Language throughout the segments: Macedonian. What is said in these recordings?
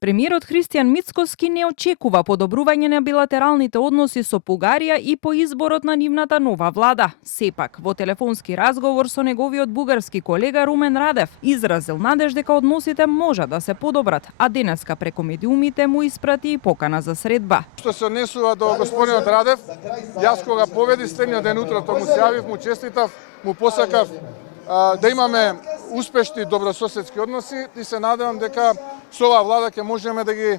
Премиерот Христијан Мицкоски не очекува подобрување на билатералните односи со Бугарија и по изборот на нивната нова влада. Сепак, во телефонски разговор со неговиот бугарски колега Румен Радев, изразил надеж дека односите може да се подобрат, а денеска преку медиумите му испрати и покана за средба. Што се однесува до господинот Радев, јас кога победи следниот ден утрото му се јавив, му честитав, му посакав да имаме успешни добрососедски односи и се надевам дека со оваа влада ќе можеме да ги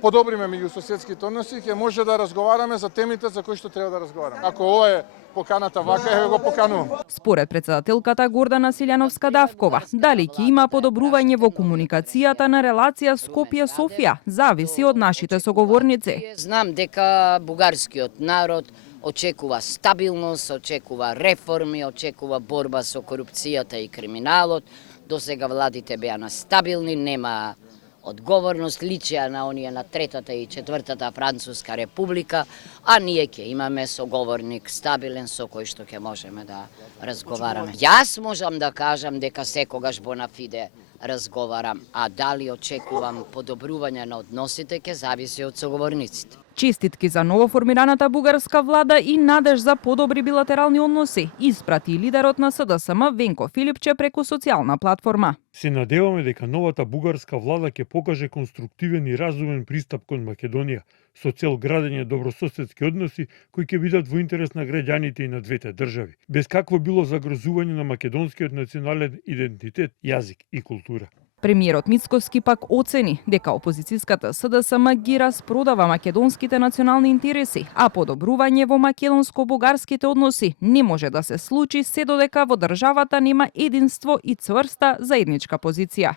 подобриме меѓусоседските односи, ќе може да разговараме за темите за кои што треба да разговараме. Ако ова е поканата вака, еве го поканувам. Според председателката Гордана Силјановска-Давкова, дали ќе има подобрување во комуникацијата на релација Скопје-Софија, зависи од нашите соговорници. Знам дека бугарскиот народ очекува стабилност, очекува реформи, очекува борба со корупцијата и криминалот. До сега владите беа настабилни, нема одговорност, личија на оние на Третата и Четвртата Француска република, а ние ќе имаме соговорник стабилен со кој што ќе можеме да разговараме. Јас можам да кажам дека секогаш бонафиде разговарам, а дали очекувам подобрување на односите ќе зависи од соговорниците. Честитки за новоформираната бугарска влада и надеж за подобри билатерални односи испрати лидерот на СДСМ Венко Филипче преку социјална платформа. Се надеваме дека новата бугарска влада ќе покаже конструктивен и разумен пристап кон Македонија со цел градење добрососедски односи кои ќе бидат во интерес на граѓаните и на двете држави, без какво било загрозување на македонскиот национален идентитет, јазик и култура. Премиерот Мицкоски пак оцени дека опозицијската СДСМ ги распродава македонските национални интереси, а подобрување во македонско-бугарските односи не може да се случи се додека во државата нема единство и цврста заедничка позиција.